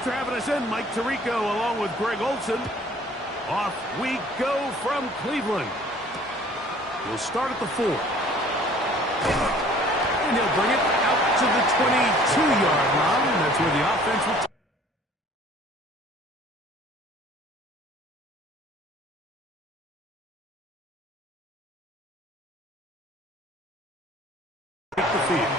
Thanks for having us in, Mike Tirico, along with Greg Olson. Off we go from Cleveland. We'll start at the 4. And he'll bring it out to the 22-yard line. That's where the offense will take the field.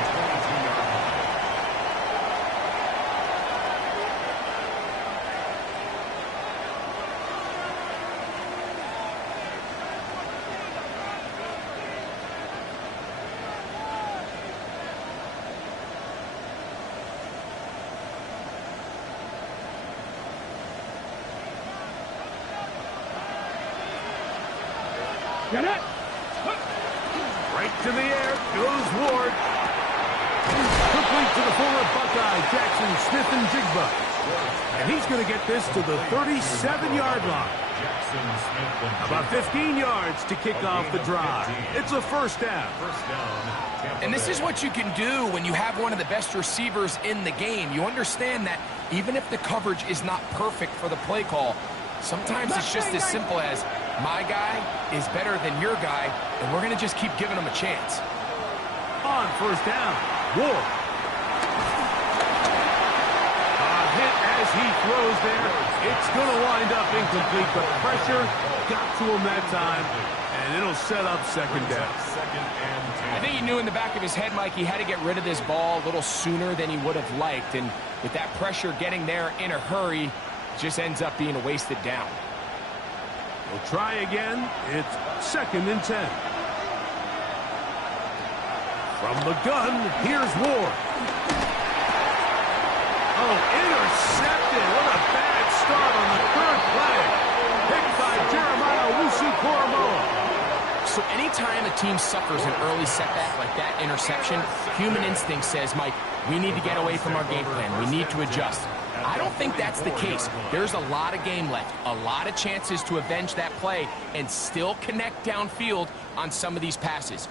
Get it! Right to the air goes Ward. Complete to the former Buckeye, Jackson Smith-Njigba. And he's going to get this to the 37-yard line. About 15 yards to kick off the drive. It's a first down. And this is what you can do when you have one of the best receivers in the game. You understand that even if the coverage is not perfect for the play call, sometimes it's just as simple as my guy is better than your guy, and we're going to just keep giving him a chance. On first down, Ward. A hit as he throws there. It's going to wind up incomplete, but pressure got to him that time, and it'll set up second down. I think he knew in the back of his head, Mike, he had to get rid of this ball a little sooner than he would have liked, and with that pressure getting there in a hurry, just ends up being a wasted down. We'll try again. It's 2nd and 10. From the gun, here's Ward. Oh, intercepted. What a bad start on the 3rd play. Picked by Jeremiah Owusu-Koramoah. So anytime a team suffers an early setback like that interception, human instinct says, Mike, we need to get away from our game plan. We need to adjust. I don't think that's the case. There's a lot of game left, a lot of chances to avenge that play and still connect downfield on some of these passes.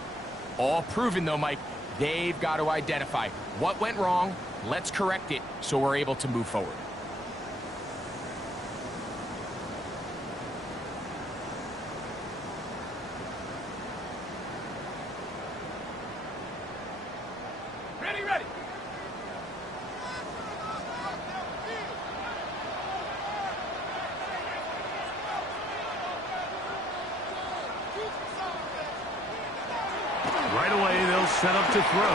All proven, though, Mike, they've got to identify what went wrong, let's correct it so we're able to move forward. Ready! Right away, they'll set up to throw.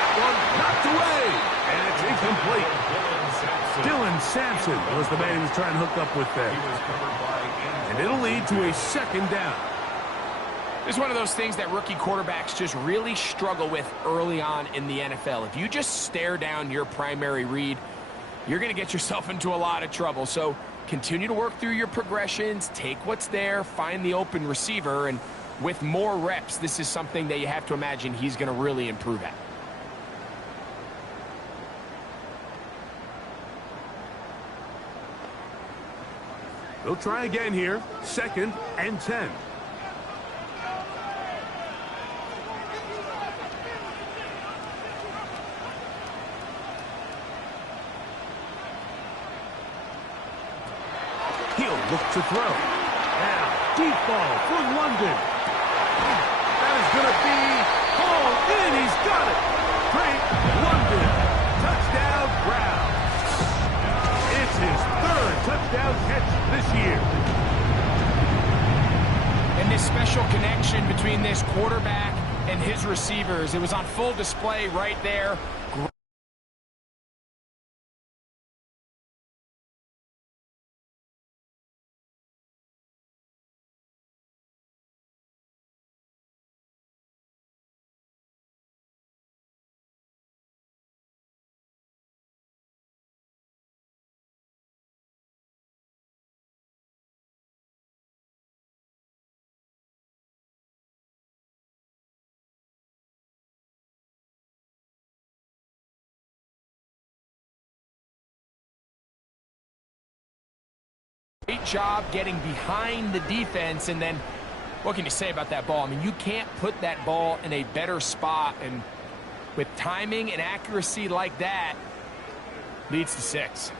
That one knocked away, and it's incomplete. Dylan Sampson was the man he was trying to hook up with there. And it'll lead to a 2nd down. This is one of those things that rookie quarterbacks just really struggle with early on in the NFL. If you just stare down your primary read, you're going to get yourself into a lot of trouble. So continue to work through your progressions, take what's there, find the open receiver, and with more reps, this is something that you have to imagine he's going to really improve at. They'll try again here. 2nd and 10. He'll look to throw. Now, deep ball for London. That is going to be hauled in. He's got it. Drake London. Touchdown, Browns. It's his 3rd touchdown catch this year. And this special connection between this quarterback and his receivers, it was on full display right there. Great job getting behind the defense, and then what can you say about that ball? I mean, you can't put that ball in a better spot, and with timing and accuracy like that, Leads to 6.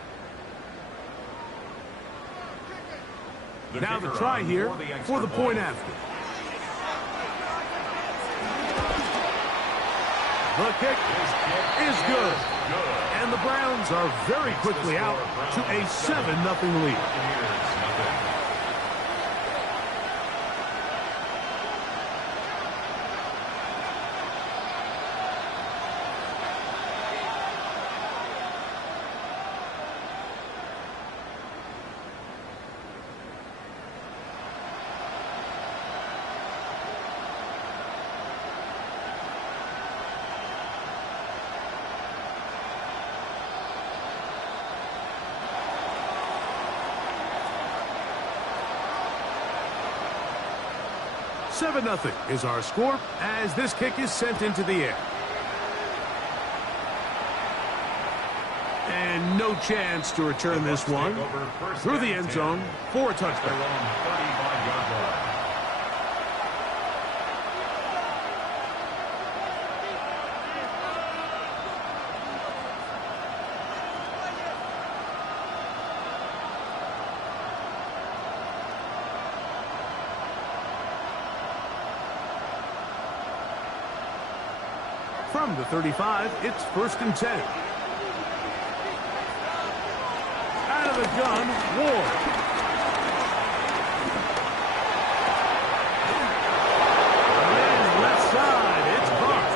Now the try here for the point after. The kick is good. And the Browns are very quickly out to a 7-0 lead. Seven 0 is our score as this kick is sent into the air. And no chance to return this one through the end zone for a touchdown. From the 35, it's 1st and 10. Out of the gun, Ward. And left side, it's caught.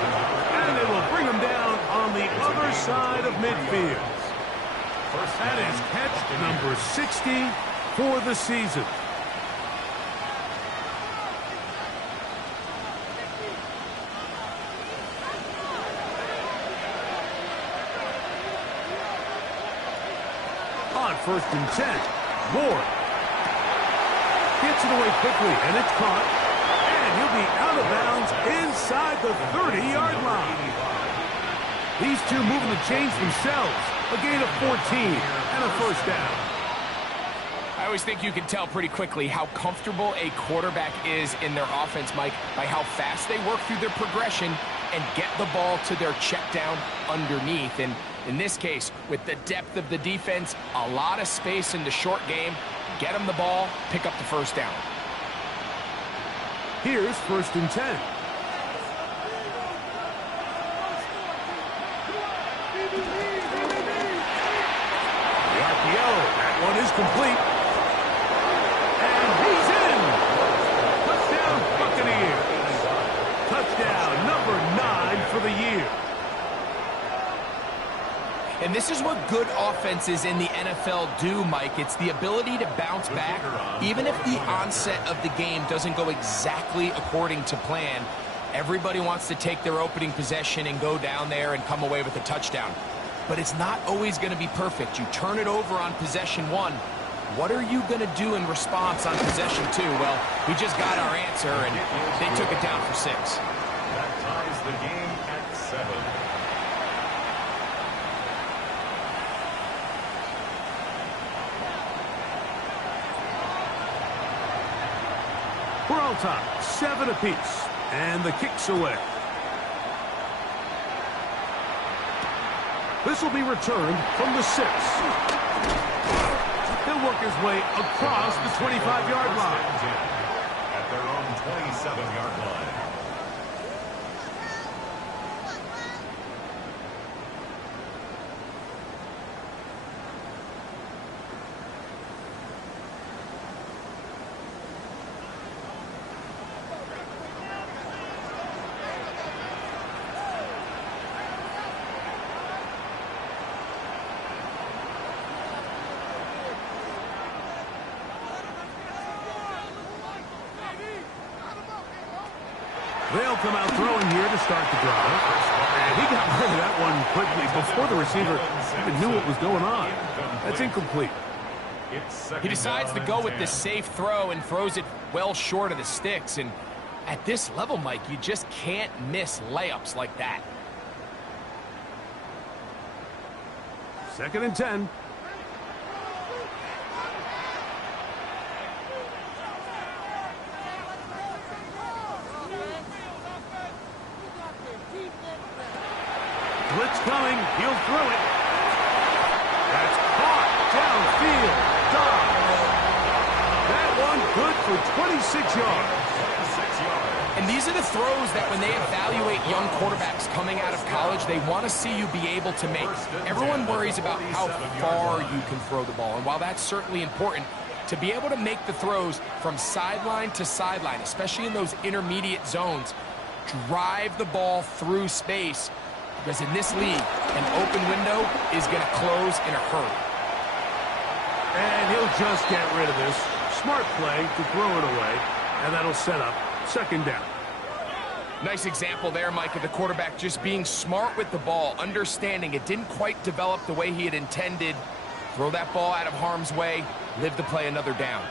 And they will bring him down on the other side of midfield. That is catch number 60 for the season. On 1st and 10, Ward gets it away quickly, and it's caught. And he'll be out of bounds inside the 30-yard line. These two moving the chains themselves. A gain of 14 and a 1st down. I always think you can tell pretty quickly how comfortable a quarterback is in their offense, Mike, by how fast they work through their progression and get the ball to their check down underneath. And in this case, with the depth of the defense, a lot of space in the short game, get them the ball, pick up the 1st down. Here's 1st and 10. The RPO, that one is complete. And he's in. Touchdown, Buccaneers. Touchdown number 9 for the year. And this is what good offenses in the NFL do, Mike. It's the ability to bounce back, even if the onset of the game doesn't go exactly according to plan. Everybody wants to take their opening possession and go down there and come away with a touchdown. But it's not always going to be perfect. You turn it over on possession 1. What are you going to do in response on possession 2? Well, we just got our answer, and they took it down for 6. That ties the game at 7. We're all tied, 7 apiece, and the kick's away. This will be returned from the 6. He'll work his way across the 25-yard line. At their own 27-yard line. They'll come out throwing here to start the drive. And he got rid of that one quickly before the receiver even knew what was going on. That's incomplete. He decides to go with the safe throw and throws it well short of the sticks. And at this level, Mike, you just can't miss layups like that. 2nd and 10. Blitz coming. He'll throw it. for 26 yards. And these are the throws that when they evaluate young quarterbacks coming out of college, they want to see you be able to make. Everyone worries about how far you can throw the ball. And while that's certainly important, to be able to make the throws from sideline to sideline, especially in those intermediate zones, drive the ball through space, because in this league, an open window is going to close in a hurry. And he'll just get rid of this. Smart play to throw it away, and that'll set up second down. Nice example there, Mike, of the quarterback just being smart with the ball, understanding it didn't quite develop the way he had intended. Throw that ball out of harm's way, live to play another down.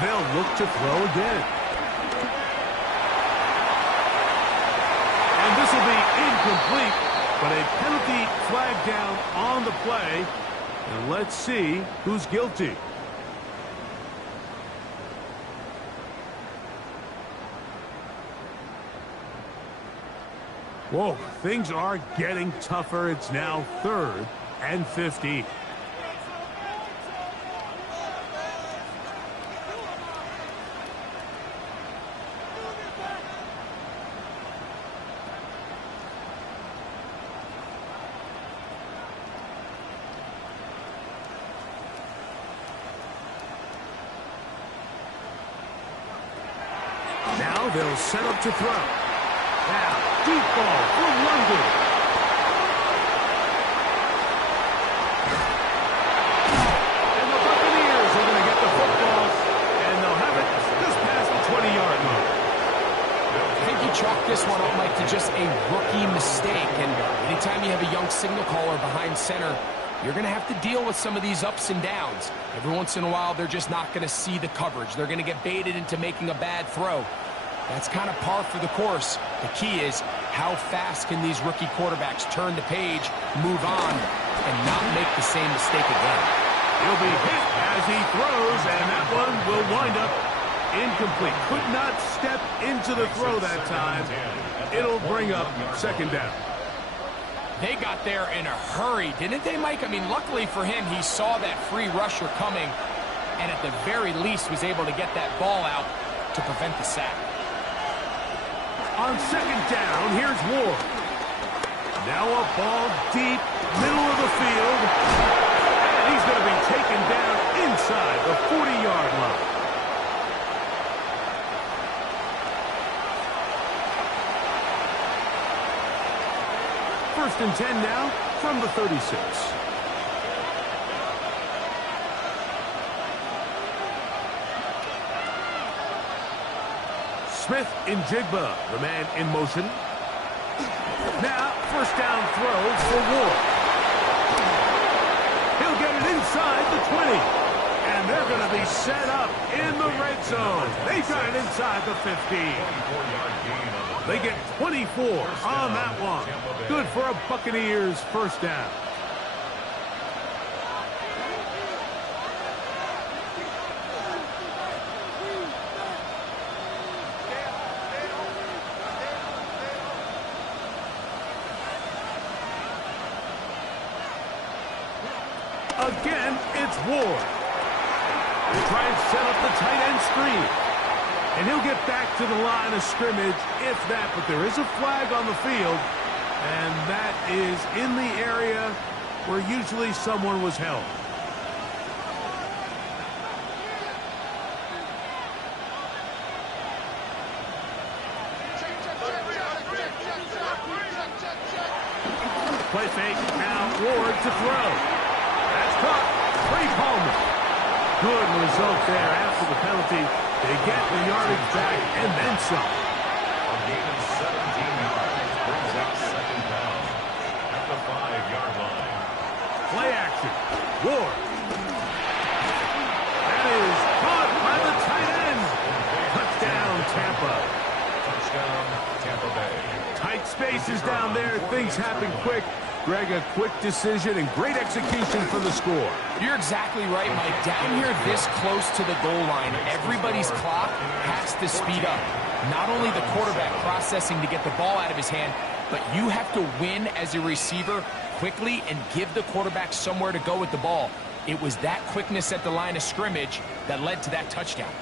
They'll look to throw again. And this will be incomplete, but a penalty flag down on the play. And let's see who's guilty. Whoa, things are getting tougher. It's now 3rd and 15. Now they'll set up to throw. Now, deep ball for London. And the Buccaneers are going to get the football, and they'll have it just past the 20-yard line. I think you chalk this one up, Mike, to just a rookie mistake. And anytime you have a young signal caller behind center, you're going to have to deal with some of these ups and downs. Every once in a while, they're just not going to see the coverage. They're going to get baited into making a bad throw. That's kind of par for the course. The key is how fast can these rookie quarterbacks turn the page, move on, and not make the same mistake again. He'll be hit as he throws, and that one will wind up incomplete. Could not step into the throw that time. It'll bring up second down. They got there in a hurry, didn't they, Mike? I mean, luckily for him, he saw that free rusher coming, and at the very least was able to get that ball out to prevent the sack. On second down, here's Ward. Now a ball deep, middle of the field. And he's going to be taken down inside the 40-yard line. First and 10 now from the 36. Smith in Jigba, the man in motion. Now, first down throw for Ward. He'll get it inside the 20. And they're going to be set up in the red zone. They got it inside the 15. They get 24 on that one. Good for a Buccaneers first down. Again, it's Ward. They try and set up the tight end screen. And he'll get back to the line of scrimmage, if that. But there is a flag on the field, and that is in the area where usually someone was held. Play fake. Now Ward to throw. That's caught. Trey Palmer. Good result there after the penalty. They get the yardage back and then some. A gain of 17 yards brings out second down at the 5-yard line. Play action. Ward. That is caught by the tight end. Touchdown, Tampa. Touchdown, Tampa Bay. Tight spaces down there. Things happen quick. Greg, a quick decision and great execution for the score. You're exactly right, Mike. Down here this close to the goal line, everybody's clock has to speed up. Not only the quarterback processing to get the ball out of his hand, but you have to win as a receiver quickly and give the quarterback somewhere to go with the ball. It was that quickness at the line of scrimmage that led to that touchdown.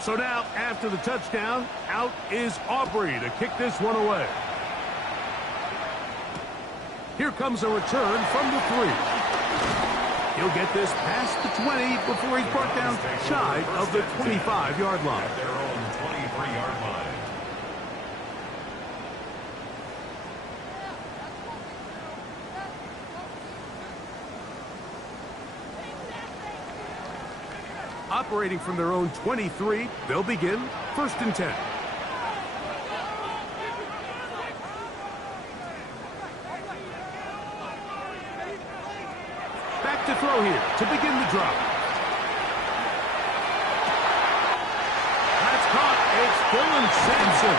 So now, after the touchdown, out is Aubrey to kick this one away. Here comes a return from the 3. He'll get this past the 20 before he's brought down shy of the 25-yard line. At their own 23-yard line. Operating from their own 23, they'll begin 1st and 10. Back to throw here to begin the drop. That's caught. It's Dylan Sampson.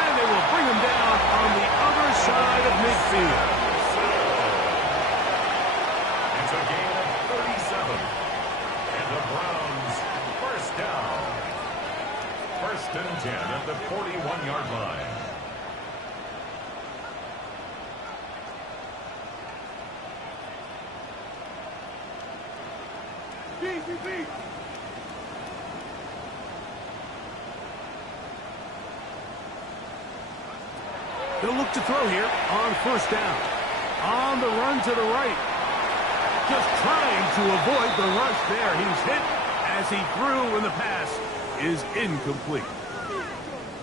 And they will bring him down on the other side of midfield. It's a gain of 37. And the Browns, first down. 1st and 10 at the 41-yard line. They'll look to throw here on 1st down. On the run to the right. Just trying to avoid the rush there. He's hit as he threw, and the pass is incomplete.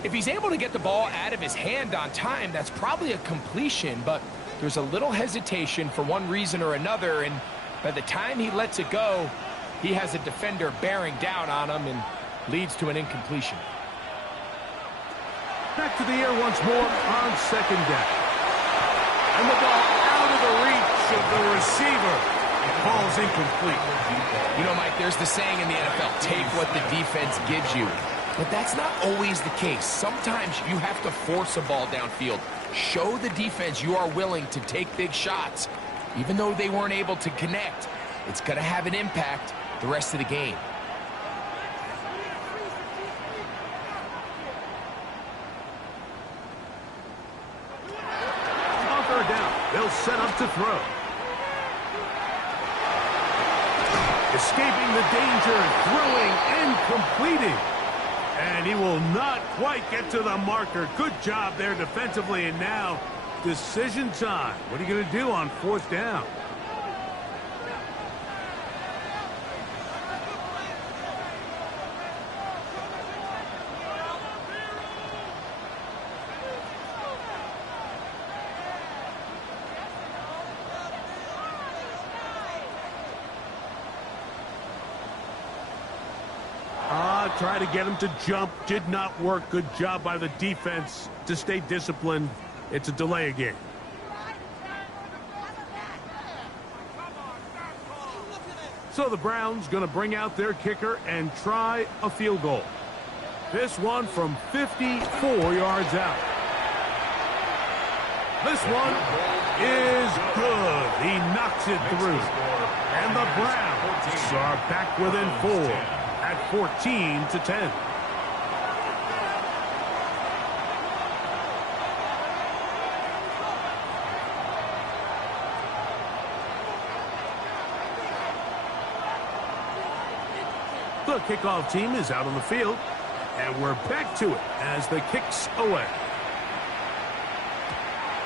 If he's able to get the ball out of his hand on time, that's probably a completion, but there's a little hesitation for one reason or another, and by the time he lets it go, he has a defender bearing down on him and leads to an incompletion. Back to the air once more on 2nd down. And the ball out of the reach of the receiver. Ball's incomplete. You know, Mike, there's the saying in the NFL, take what the defense gives you. But that's not always the case. Sometimes you have to force a ball downfield. Show the defense you are willing to take big shots. Even though they weren't able to connect, it's going to have an impact the rest of the game. On 3rd down, they'll set up to throw. Escaping the danger, throwing and completing. And he will not quite get to the marker. Good job there defensively, and now decision time. What are you going to do on 4th down? Try to get him to jump. Did not work. Good job by the defense to stay disciplined. It's a delay again. So the Browns going to bring out their kicker and try a field goal. This one from 54 yards out. This one is good. He knocks it through. And the Browns are back within 4. At 14-10. The kickoff team is out on the field, and we're back to it as the kick's away.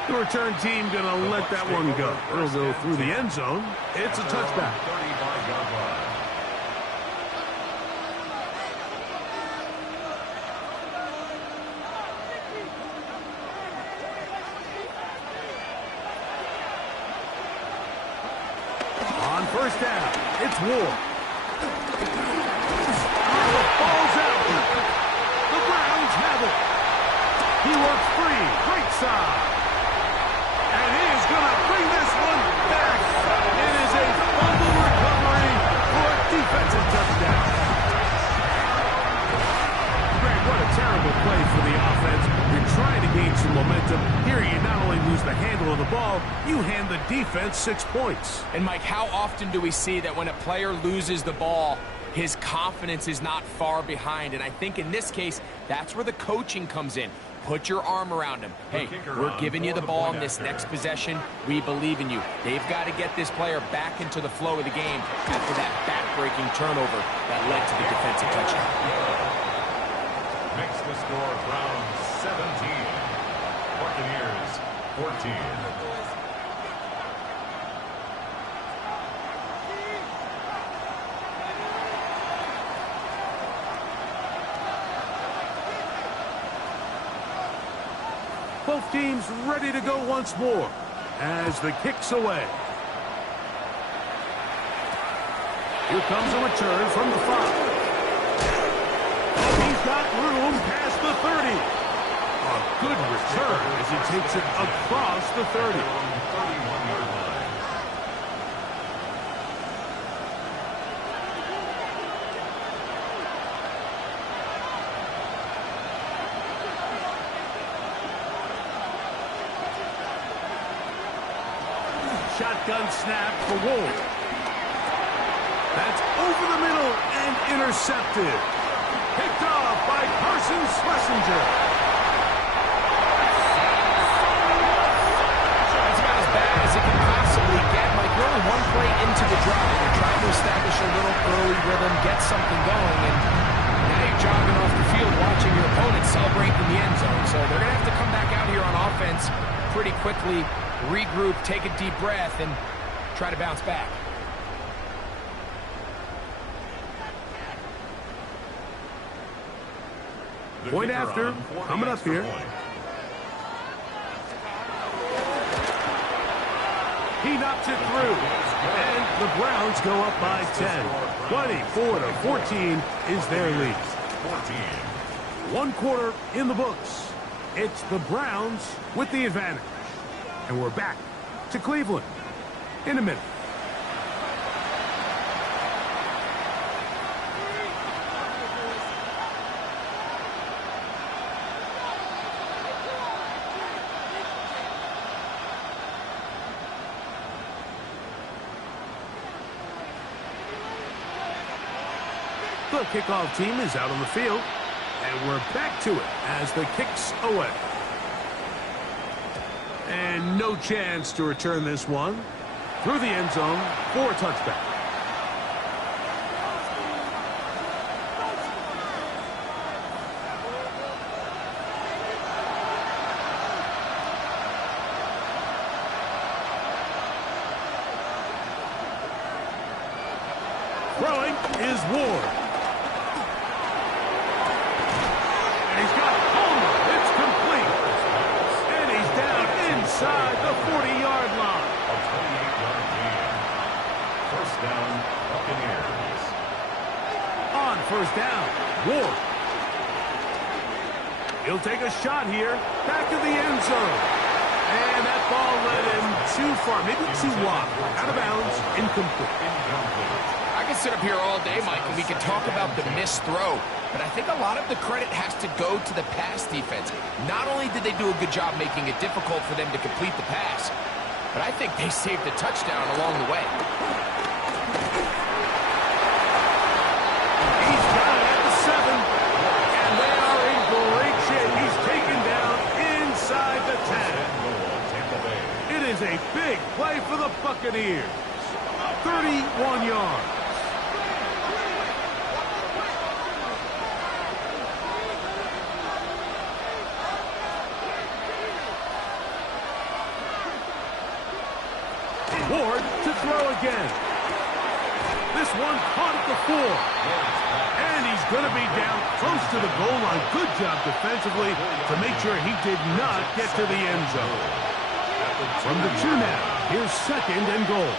The return team going to let that one go. It'll go through the end zone. It's a touchback. 35-yard line. On 1st down, it's Ward. Oh, the ball's out. The Browns have it. works free. Great side. And he is going to bring this one back. It is a fumble recovery for a defensive touchdown. Greg, what a terrible play for the offense. You're trying to gain some momentum. Here you not only lose the handle of the ball, you hand the defense 6 points. And Mike, how often do we see that when a player loses the ball, his confidence is not far behind? And I think in this case, that's where the coaching comes in. Put your arm around him. Hey, we're giving you the ball in this next possession. We believe in you. They've got to get this player back into the flow of the game after that back-breaking turnover that led to the defensive touchdown. Makes the score Browns 17. Buccaneers 14. Both teams ready to go once more as the kick's away. Here comes a return from the 5. And he's got room past the 30. A good return as he takes it across the 30. 31-yard line. Shotgun snap for Ward. That's over the middle and intercepted. Picked off by Carson Schlesinger. That's about as bad as it can possibly get. Mike, we're only one play into the drive. You're trying to establish a little early rhythm, get something going, and now you're jogging off the field watching your opponent celebrate in the end zone. So they're going to have to come back out here on offense pretty quickly, regroup, take a deep breath, and try to bounce back. Point after, coming up here. He knocks it through, and the Browns go up by 10. 24-14 is their lead. 14. 1 quarter in the books. It's the Browns with the advantage. And we're back to Cleveland in a minute. The kickoff team is out on the field, and we're back to it as the kick's away. And no chance to return this one through the end zone for a touchback. Throwing is Ward. And he's got Homer. It's complete. And he's down inside the 40-yard line. A 28-yard gain. First down, Buccaneers. On first down, Ward. He'll take a shot here. Back to the end zone. And that ball led him too far, maybe too wide. Out of bounds, incomplete. I could sit up here all day, Mike, and we could talk about the missed throw, but I think a lot of the credit has to go to the pass defense. Not only did they do a good job making it difficult for them to complete the pass, but I think they saved the touchdown along the way. He's got it at the 7, and they are in great shape. He's taken down inside the 10. It is a big play for the Buccaneers. 31 yards. Ward to throw again. This one caught at the 4. And he's going to be down close to the goal line. Good job defensively to make sure he did not get to the end zone. From the 2 now, here's second and goal.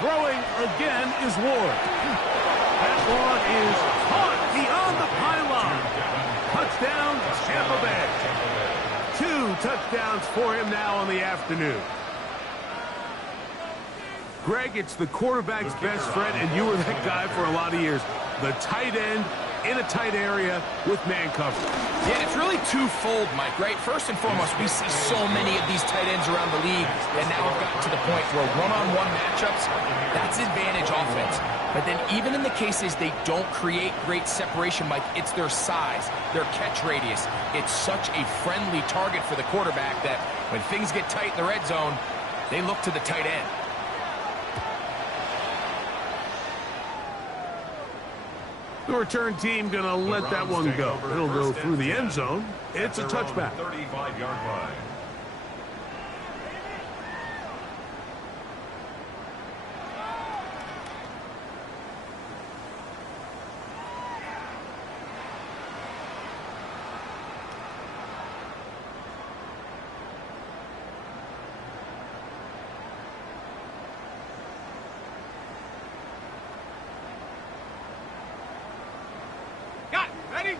Throwing again is Ward. That one is caught beyond the pylon. Touchdown, Tampa Bay. 2 touchdowns for him now on the afternoon. Greg, it's the quarterback's best friend, and you were that guy for a lot of years. The tight end in a tight area with man coverage. Yeah, it's really twofold, Mike, right? First and foremost, we see so many of these tight ends around the league that now have gotten to the point where one-on-one matchups, that's advantage offense. But then even in the cases they don't create great separation, Mike, it's their size, their catch radius. It's such a friendly target for the quarterback that when things get tight in the red zone, they look to the tight end. The return team going to let that one go. It'll go through the end zone. It's a touchback. 35-yard line. Got it. Ready?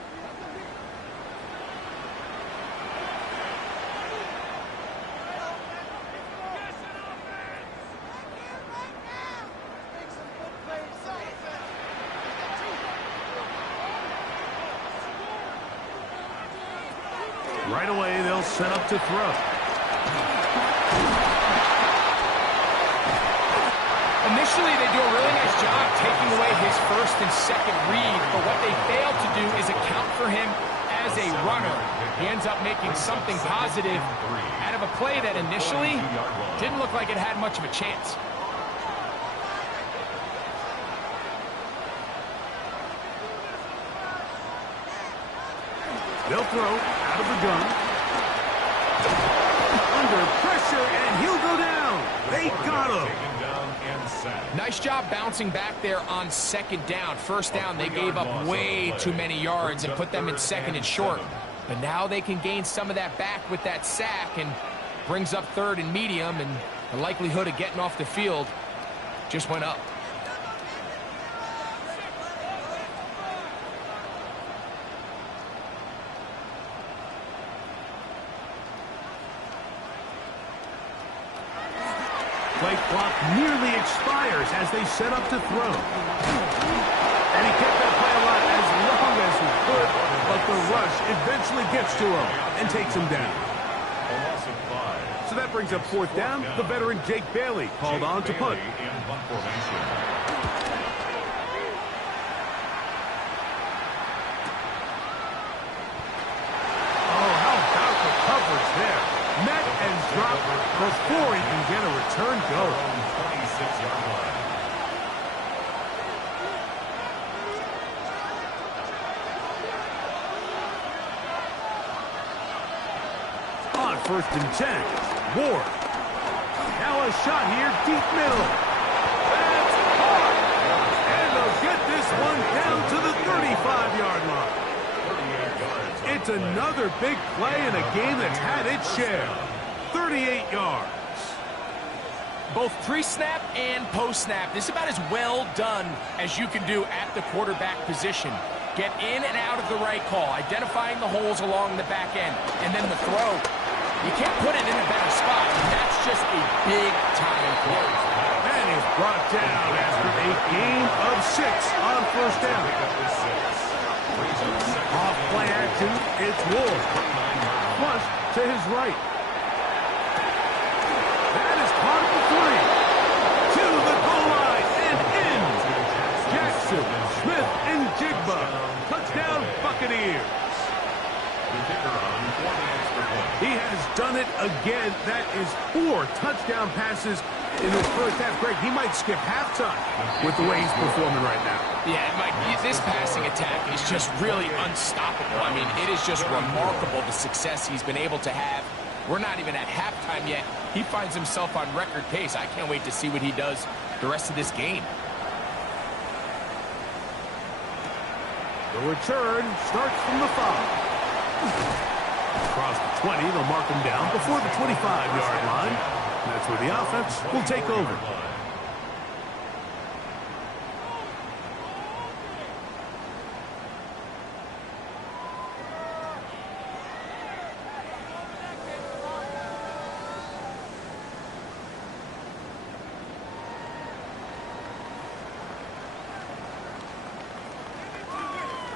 Right away, they'll set up to throw. Initially, they do a really nice job taking away his first and second read, but what they fail to do is account for him as a runner. He ends up making something positive out of a play that initially didn't look like it had much of a chance. They'll throw out of the gun. Under pressure, and he'll go down. They got him. Nice job bouncing back there on second down. First down, they gave up way too many yards and put them in second and short. But now they can gain some of that back with that sack and brings up third and medium, and the likelihood of getting off the field just went up. Play clock nearly expires as they set up to throw. And he kept that play alive as long as he could, but the rush eventually gets to him and takes him down. So that brings up fourth down. The veteran Jake Bailey called on to punt. Oh, how about the coverage there? Met and dropped before he can get a return go. 26-yard line. On first and 10, Ward. Now a shot here, deep middle. That's hard. And they'll get this one down to the 35-yard line. It's another big play in a game that's had its share. 38 yards. Both pre-snap and post-snap, this is about as well done as you can do at the quarterback position. Get in and out of the right call, identifying the holes along the back end, and then the throw. You can't put it in a better spot. That's just a big-time play. And he's brought down after a gain of 6 on first down. Off play action, it's Ward. Plus to his right. That is caught at the 3. To the goal line and in. Jackson, Smith, and Jigba. Touchdown, Buccaneers. He has done it again. That is 4 touchdown passes in his first half. Greg, he might skip halftime with the way he's performing right now. Yeah, Mike, this passing attack is just really unstoppable. I mean, it is just remarkable the success he's been able to have. We're not even at halftime yet. He finds himself on record pace. I can't wait to see what he does the rest of this game. The return starts from the 5. Across the 20, they'll mark him down before the 25-yard line. That's where the offense will take over.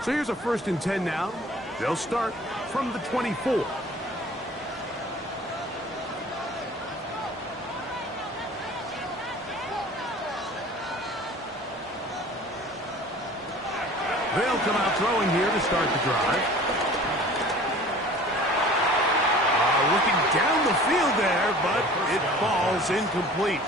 So here's a 1st and 10 now. They'll start from the 24. They'll come out throwing here to start the drive. Looking down the field there, but it falls incomplete.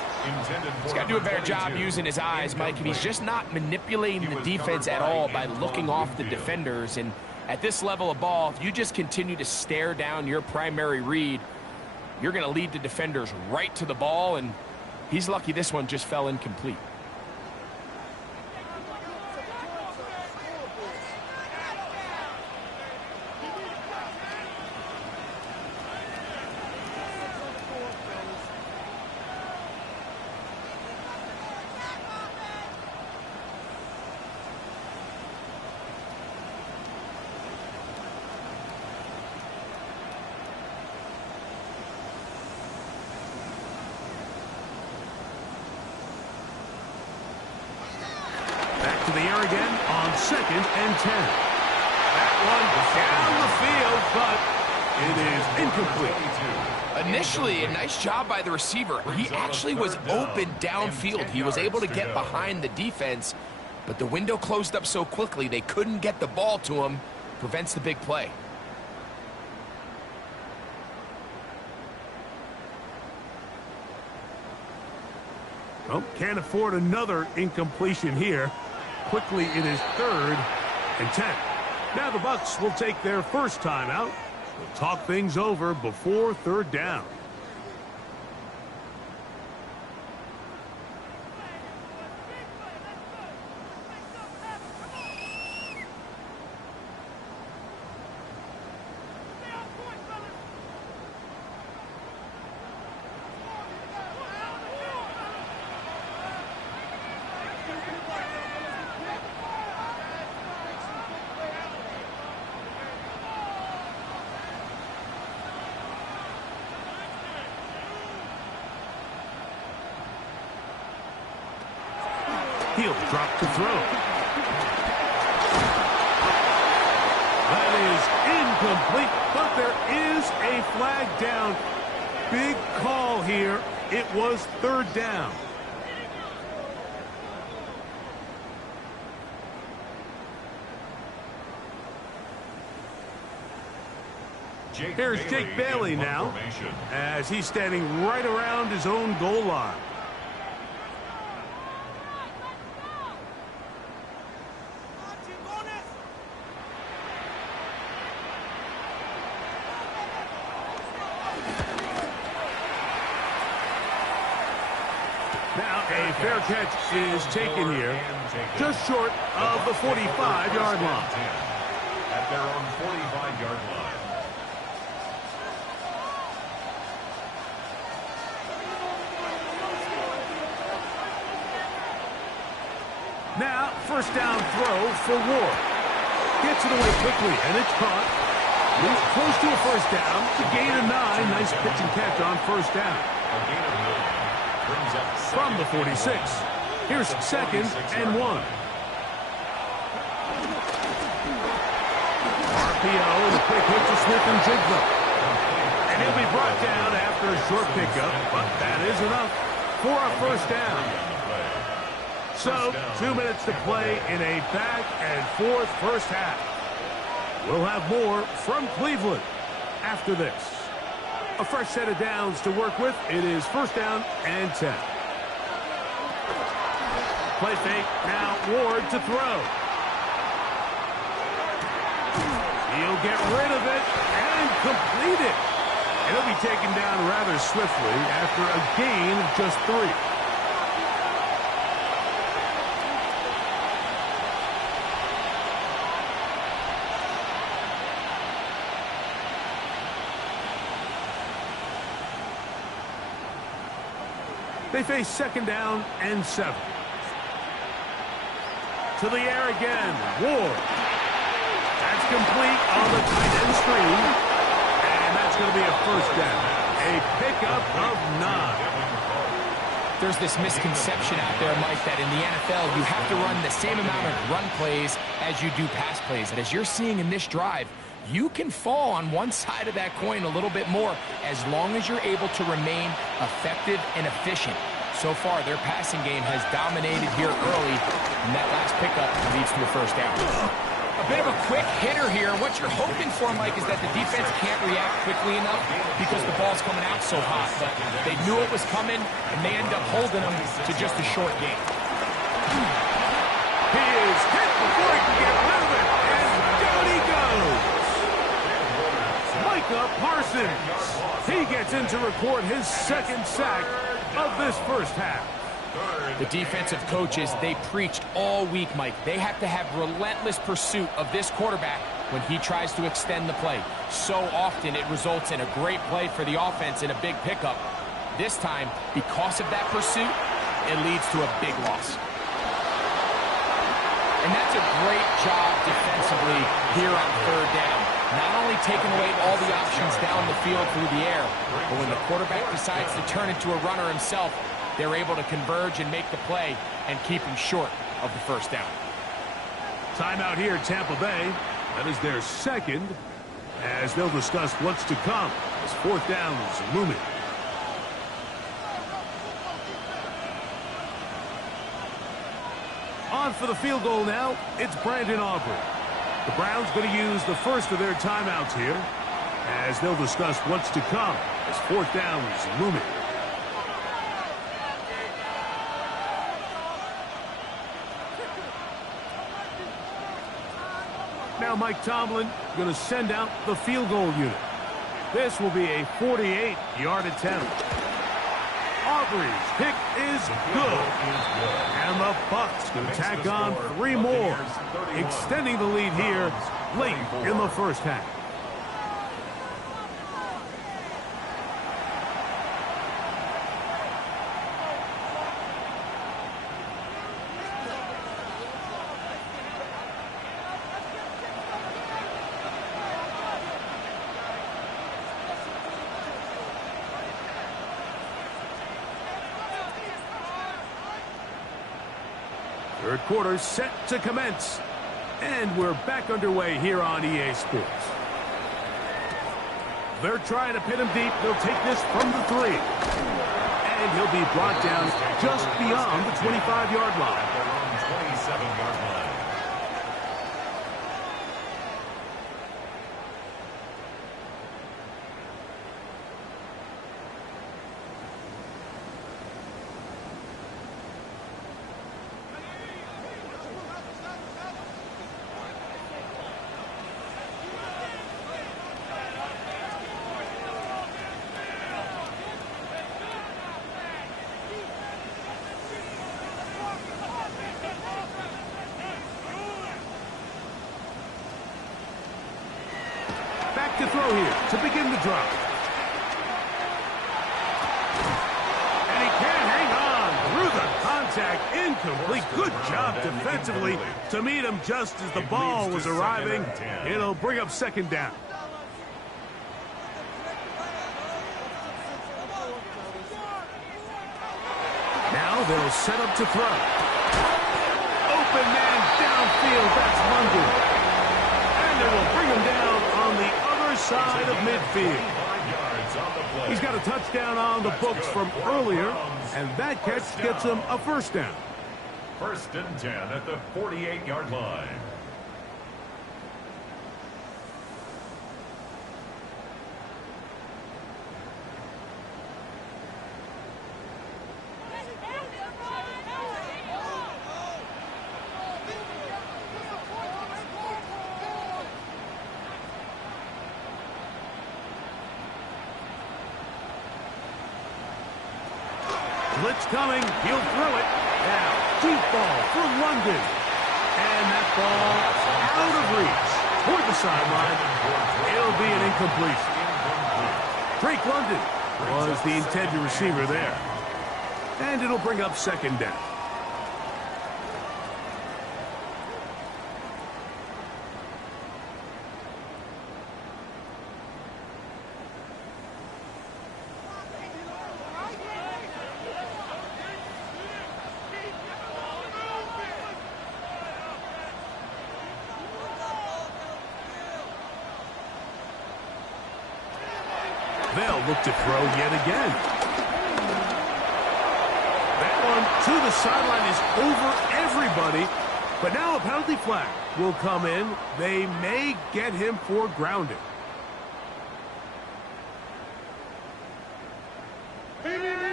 He's got to do a better job using his eyes, Mike, and he's just not manipulating the defense at all by looking off the defenders. And at this level of ball, if you just continue to stare down your primary read, you're going to lead the defenders right to the ball, and he's lucky this one just fell incomplete. To the air again on 2nd and 10. That one down the field, but it is incomplete. Initially, a nice job by the receiver. He actually was open downfield. He was able to get behind the defense, but the window closed up so quickly they couldn't get the ball to him. Prevents the big play. Well, can't afford another incompletion here. Quickly, it is 3rd and 10. Now the Bucs will take their first timeout. We'll talk things over before 3rd down. He'll drop to throw. That is incomplete, but there is a flag down. Big call here. It was 3rd down. Here's Jake Bailey now, as he's standing right around his own goal line. Now a fair catch is taken here, just short of the 45-yard line. At their own 45-yard line. Now, 1st down throw for Ward. Gets it away quickly, and it's caught. Moves close to a 1st down. To gain a 9. Nice pitch and catch on 1st down. A gain of 9. Brings up From the 46. Here's 2nd and 1. RPO and a quick hit to Smith-Njigba. And he'll be brought down after a short pickup, but that is enough for a 1st down. So, 2 minutes to play in a back-and-forth first half. We'll have more from Cleveland after this. A fresh set of downs to work with. It is 1st down and 10. Play fake. Now Ward to throw. He'll get rid of it and complete it. And he'll be taken down rather swiftly after a gain of just 3. They face 2nd down and 7. To the air again. Ward. That's complete on the tight end screen. And that's going to be a 1st down. A pickup of 9. There's this misconception out there, Mike, that in the NFL, you have to run the same amount of run plays as you do pass plays. And as you're seeing in this drive, you can fall on one side of that coin a little bit more as long as you're able to remain effective and efficient. So far, their passing game has dominated here early, and that last pickup leads to a first down. A bit of a quick hitter here. What you're hoping for, Mike, is that the defense can't react quickly enough because the ball's coming out so hot. But they knew it was coming, and they end up holding them to just a short game. He is hit before he can get rid of it, and down he goes. Micah Parsons. He gets in to record his second sack of this first half. The defensive coaches, they preached all week, Mike. They have to have relentless pursuit of this quarterback when he tries to extend the play. So often it results in a great play for the offense and a big pickup. This time, because of that pursuit, it leads to a big loss. And that's a great job defensively here on third down. Not only taking away all the options down the field through the air, but when the quarterback decides to turn into a runner himself, they're able to converge and make the play and keep him short of the first down. Timeout here at Tampa Bay. That is their second, as they'll discuss what's to come as fourth down is looming. On for the field goal now, it's Brandon Aubrey. The Browns going to use the first of their timeouts here, as they'll discuss what's to come as fourth down is looming. Now Mike Tomlin going to send out the field goal unit. This will be a 48-yard attempt. Aubrey's kick is good. And the Bucs going to tack on 3 more, extending the lead here late in the first half. Third quarter set to commence. And we're back underway here on EA Sports. They're trying to pin him deep. They'll take this from the 3. And he'll be brought down just beyond the 25-yard line. 27-yard line. Back to throw here to begin the drive. And he can't hang on through the contact. Incomplete. Good job defensively to meet him just as the ball was arriving. It'll bring up second down. Now they'll set up to throw. Open man downfield. That's London. And it will bring him down on the other side of midfield. He's got a touchdown on the books from earlier, and that catch gets him a first down. First and 10 at the 48-yard line. Blitz coming. He'll throw it. Now, deep ball for London. And that ball out of reach toward the sideline. It'll be an incompletion. Drake London was the intended receiver there. And it'll bring up second down. they'll look to throw yet again. That one to the sideline is over everybody. But now a penalty flag will come in. They may get him for grounding.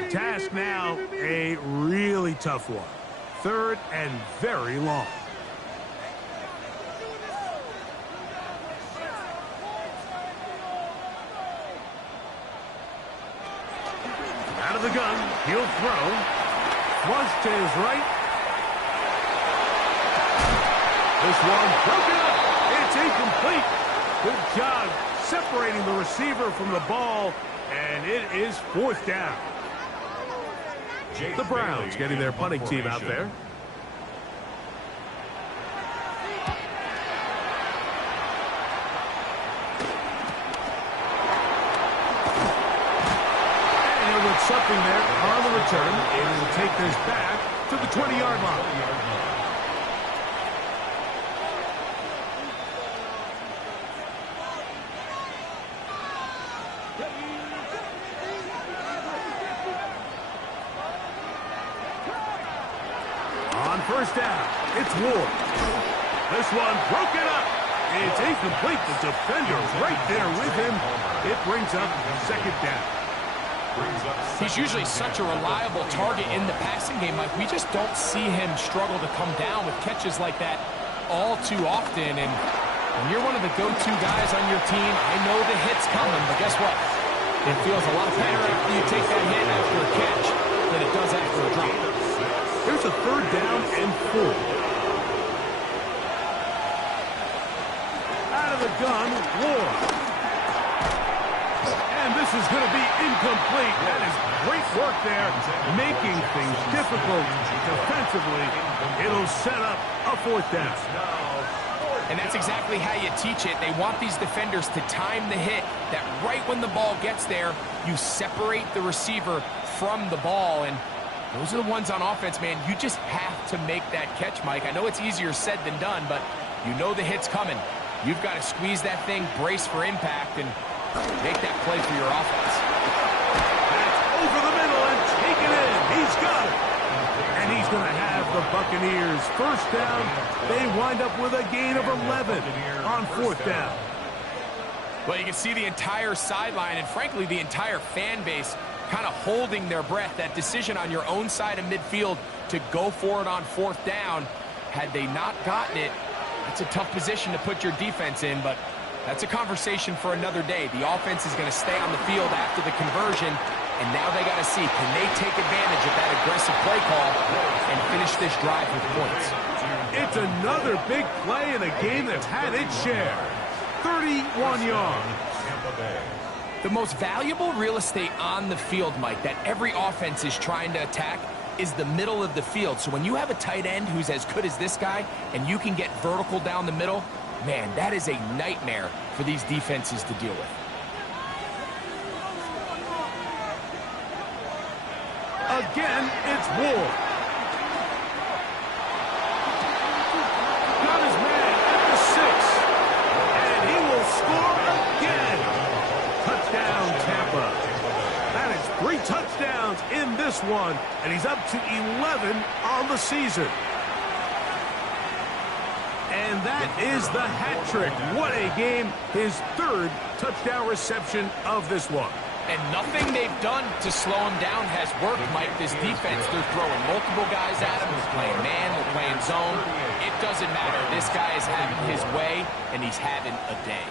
Task now, a really tough one. 3rd and very long. Out of the gun, he'll throw. Flush to his right. This one broken up. It's incomplete. Good job separating the receiver from the ball, and it is 4th down. The Browns getting their punting team out there. Something there on the return, and will take this back to the 20-yard line. On 1st down, it's Ward. This one broken up. It's incomplete. The defender right there with him. It brings up 2nd down. He's usually such a reliable target in the passing game, Mike. We just don't see him struggle to come down with catches like that all too often. And when you're one of the go-to guys on your team, I know the hit's coming, but guess what? It feels a lot better after you take that hit after a catch than it does after a drop. Here's a 3rd down and 4. Out of the gun, Ward. And this is going to be incomplete. That is great work there, making things difficult defensively. It'll set up a 4th down. And that's exactly how you teach it. They want these defenders to time the hit, that right when the ball gets there, you separate the receiver from the ball. And those are the ones on offense, man. You just have to make that catch, Mike. I know it's easier said than done, but you know the hit's coming. You've got to squeeze that thing, brace for impact, and make that play for your offense. That's over the middle and taken in. He's got it. And he's going to have the Buccaneers 1st down. They wind up with a gain of 11 on 4th down. Well, you can see the entire sideline and, frankly, the entire fan base kind of holding their breath. That decision on your own side of midfield to go for it on 4th down, had they not gotten it, it's a tough position to put your defense in, but that's a conversation for another day. The offense is going to stay on the field after the conversion, and now they got to see, can they take advantage of that aggressive play call and finish this drive with points? It's another big play in a game that's had its share. 31 yards. The most valuable real estate on the field, Mike, that every offense is trying to attack is the middle of the field. So when you have a tight end who's as good as this guy and you can get vertical down the middle, man, that is a nightmare for these defenses to deal with. Again, it's Ward. Got his man at the 6. And he will score again. Touchdown, Tampa. That is 3 touchdowns in this one. And he's up to 11 on the season. And that is the hat trick. What a game. His 3rd touchdown reception of this one. And nothing they've done to slow him down has worked, Mike. This defense, they're throwing multiple guys at him. They're playing man, they're playing zone. It doesn't matter. This guy is having his way, and he's having a day.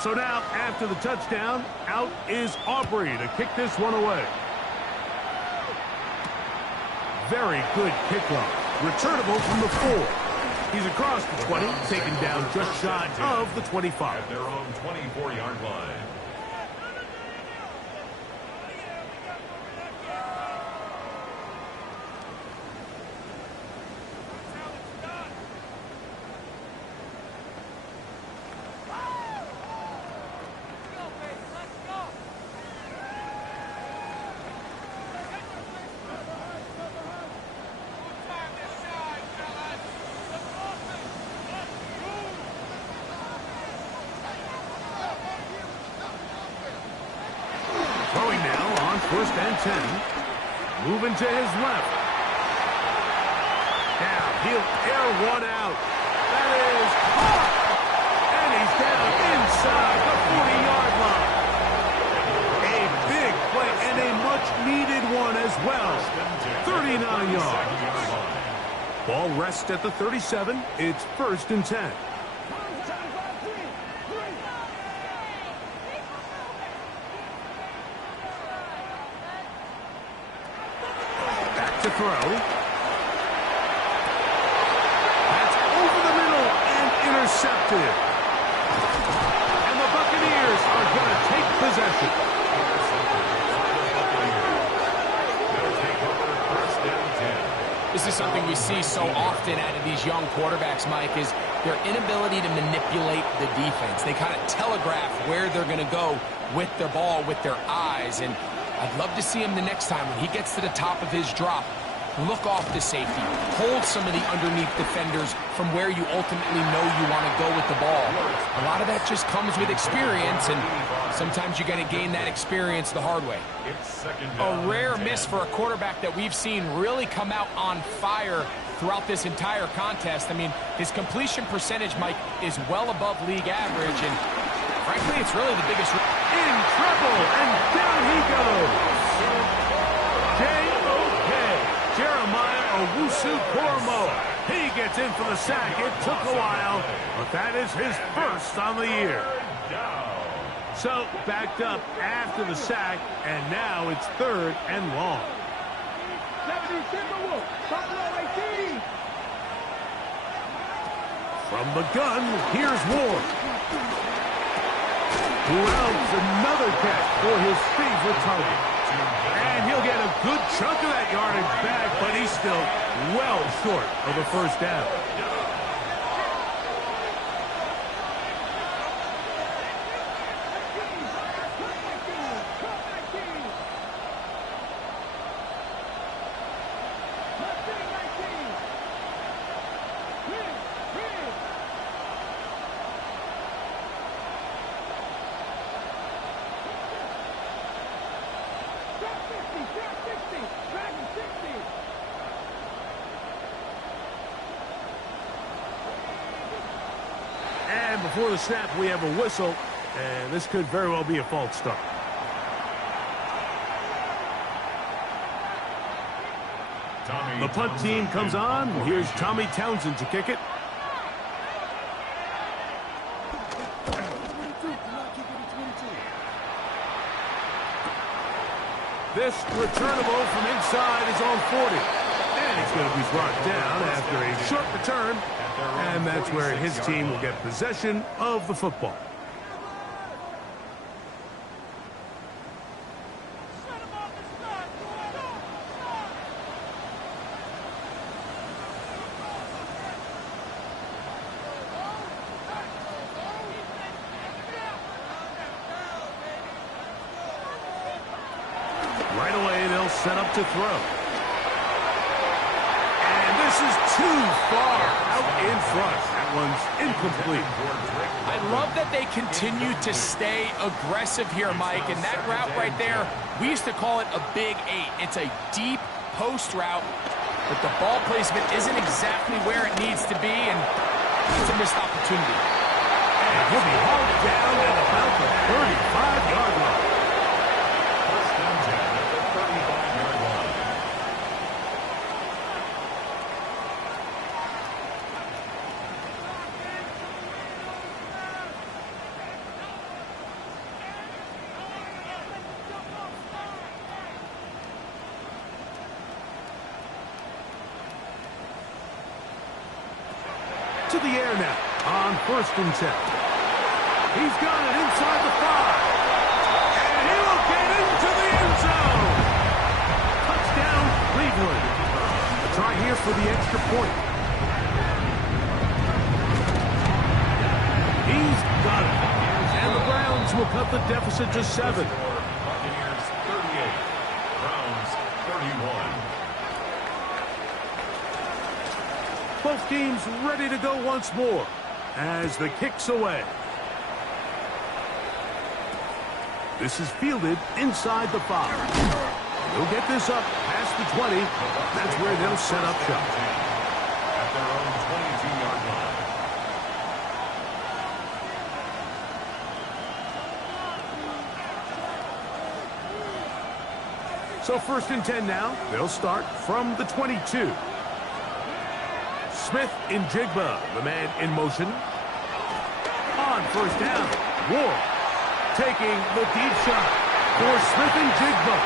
So now, after the touchdown, out is Aubrey to kick this one away. Very good kickoff. Returnable from the 4. He's across the 20, taken down just shy of the 25. At their own 24-yard line. first and 10. Moving to his left. Now he'll air one out. That is caught. And he's down inside the 40-yard line. A big play and a much-needed one as well. 39 yards. Ball rests at the 37. It's first and 10. Back to throw. That's over the middle and intercepted. And the Buccaneers are going to take possession. This is something we see so often out of these young quarterbacks, Mike, is their inability to manipulate the defense. They kind of telegraph where they're going to go with their ball, with their eyes. And I'd love to see him the next time when he gets to the top of his drop. Look off the safety. Hold some of the underneath defenders from where you ultimately know you want to go with the ball. A lot of that just comes with experience, and sometimes you're going to gain that experience the hard way. A rare miss for a quarterback that we've seen really come out on fire throughout this entire contest. I mean, his completion percentage, Mike, is well above league average, and frankly, it's really the biggest... In trouble, and down he goes. J.O.K. Jeremiah Owusu-Koramoah. He gets in for the sack. It took a while, but that is his first on the year. So, backed up after the sack, and now it's third and long. From the gun, here's Ward. Who rounds another catch for his favorite target. And he'll get a good chunk of that yardage back, but he's still well short of the first down. And before the snap, we have a whistle, and this could very well be a false start. The punt team comes on. Here's Tommy Townsend to kick it. This returnable from inside is on 40. And he's going to be brought down after a short return. And that's where his team will get possession of the football. Right away, they'll set up to throw. And this is too far out in front. That one's incomplete. I love that they continue to stay aggressive here, Mike. And that route right there, we used to call it a big 8. It's a deep post route, but the ball placement isn't exactly where it needs to be, and it's a missed opportunity. And he'll be hauled down at about the 35-yard line. To the air now on first and 10. He's got it inside the 5. And he will get into the end zone. Touchdown, Cleveland. A try here for the extra point. He's got it. And the Browns will cut the deficit to 7. Buccaneers 38, Browns 31. Both teams ready to go once more as the kick's away. This is fielded inside the 5. He'll get this up past the 20. That's where they'll set up shop. At their own 22-yard line. So 1st and 10 now. They'll start from the 22. Smith in Jigba, the man in motion. On 1st down, Ward taking the deep shot for Smith and Jigba.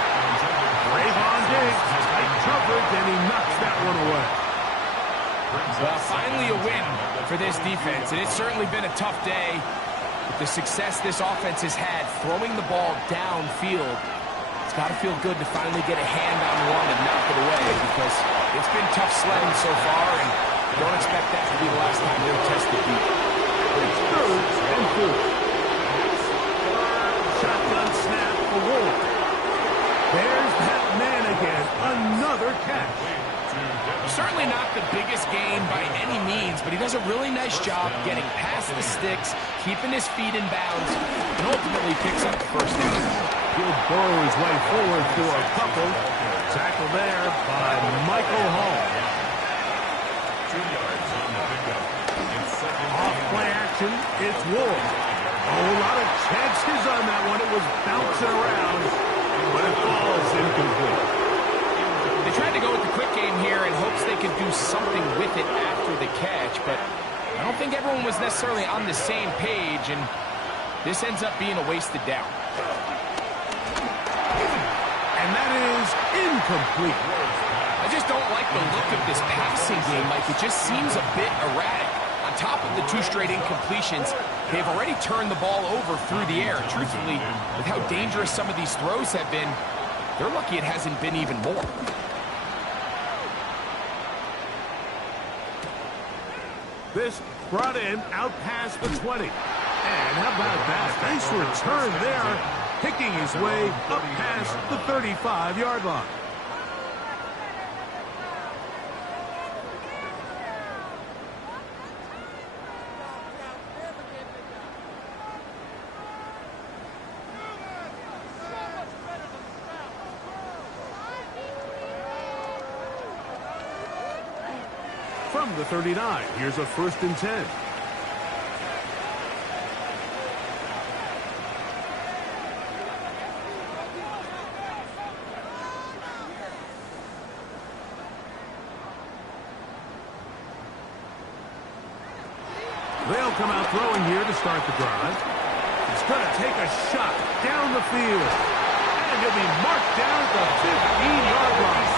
Trayvon Diggs tight coverage, and he knocks that one away. Well, finally a win for this defense, and it's certainly been a tough day. With the success this offense has had throwing the ball downfield, it's got to feel good to finally get a hand on one and knock it away, because it's been tough sledding so far, and don't expect that to be the last time they'll test the deep. It's 3rd and 4. Shotgun snap for Ward. There's that man again. Another catch. Certainly not the biggest gain by any means, but he does a really nice job getting past the sticks, keeping his feet in bounds, and ultimately picks up the 1st down. He'll burrow his way forward for a couple. Tackle there by Michael Hall. 2 yards on the pickup. It's 2nd. Off play action, it's Ward. A whole lot of chances on that one. It was bouncing around, but it falls incomplete. They tried to go with the quick game here in hopes they could do something with it after the catch, but I don't think everyone was necessarily on the same page, and this ends up being a wasted down. And that is incomplete. I just don't like the look of this passing game. Like, it just seems a bit erratic. On top of the 2 straight incompletions, they've already turned the ball over through the air. Truthfully, with how dangerous some of these throws have been, they're lucky it hasn't been even more. This brought in out past the 20. And how about that? Nice return there, picking his way up past the 35-yard line. From the 39, here's a 1st and 10. They'll come out throwing here to start the drive. He's going to take a shot down the field. And he'll be marked down at the 15-yard line.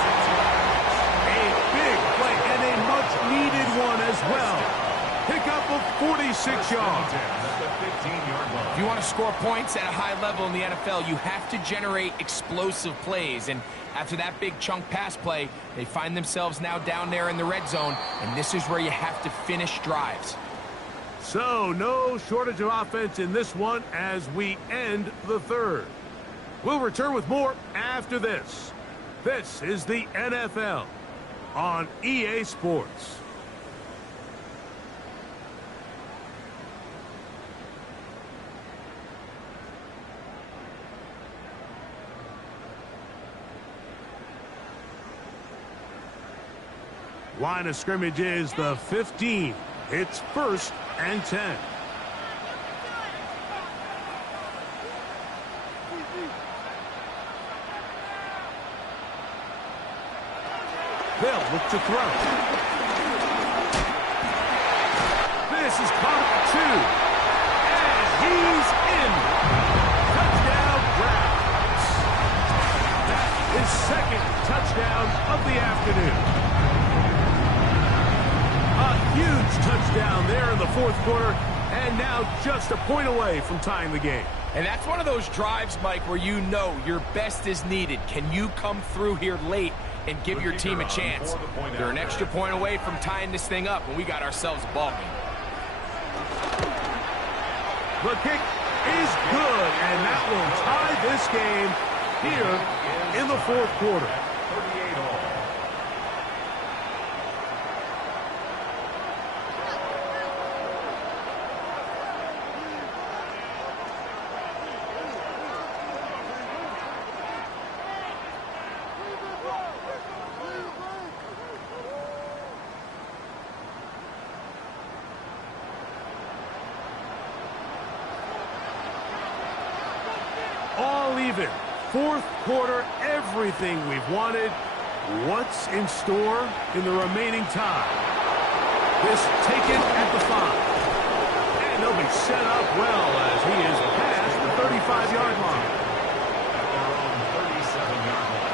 A big play and a much-needed one as well. Pick up of 46 yards. If you want to score points at a high level in the NFL, you have to generate explosive plays. And after that big chunk pass play, they find themselves now down there in the red zone. And this is where you have to finish drives. So, no shortage of offense in this one as we end the 3rd. We'll return with more after this. This is the NFL on EA Sports. Line of scrimmage is the 15. It's 1st and 10. They'll look to throw. This is caught at 2. And he's in. Touchdown, Browns. That is 2nd touchdown of the afternoon. A huge touchdown there in the 4th quarter, and now just a point away from tying the game. And that's one of those drives, Mike, where you know your best is needed. Can you come through here late and give your team a chance? They're an extra point away from tying this thing up, and we got ourselves a ball game. The kick is good, and that will tie this game here in the 4th quarter. fourth quarter, everything we've wanted. What's in store in the remaining time? This taken at the 5. And they'll be set up well as he is past the 35-yard line. At their own 37-yard line.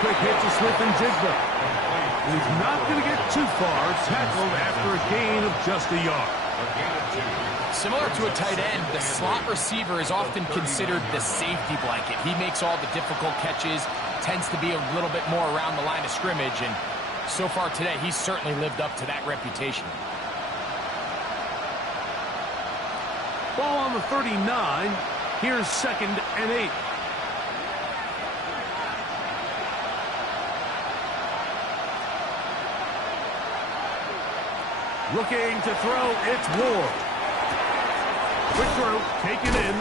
Quick hit to Smith-Njigba. He's not going to get too far, tackled after a gain of just a yard. Similar to a tight end, the slot receiver is often considered the safety blanket. He makes all the difficult catches, tends to be a little bit more around the line of scrimmage, and so far today, he's certainly lived up to that reputation. Ball on the 39. Here's 2nd and 8. Looking to throw, it's Ward. Quick throw, taken in.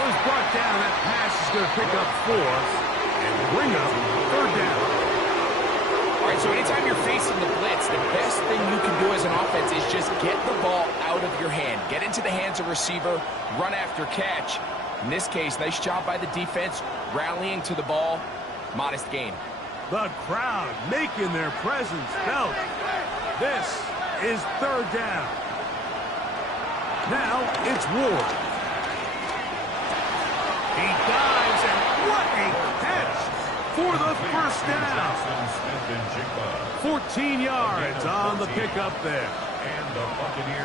Was brought down, that pass is going to pick up 4 and bring up 3rd down. All right, so anytime you're facing the blitz, the best thing you can do as an offense is just get the ball out of your hand. Get into the hands of receiver, run after catch. In this case, nice job by the defense, rallying to the ball, modest gain. The crowd making their presence felt. This is 3rd down. Now it's Ward. He dives, and what a catch for the first down. 14 yards on the pickup there.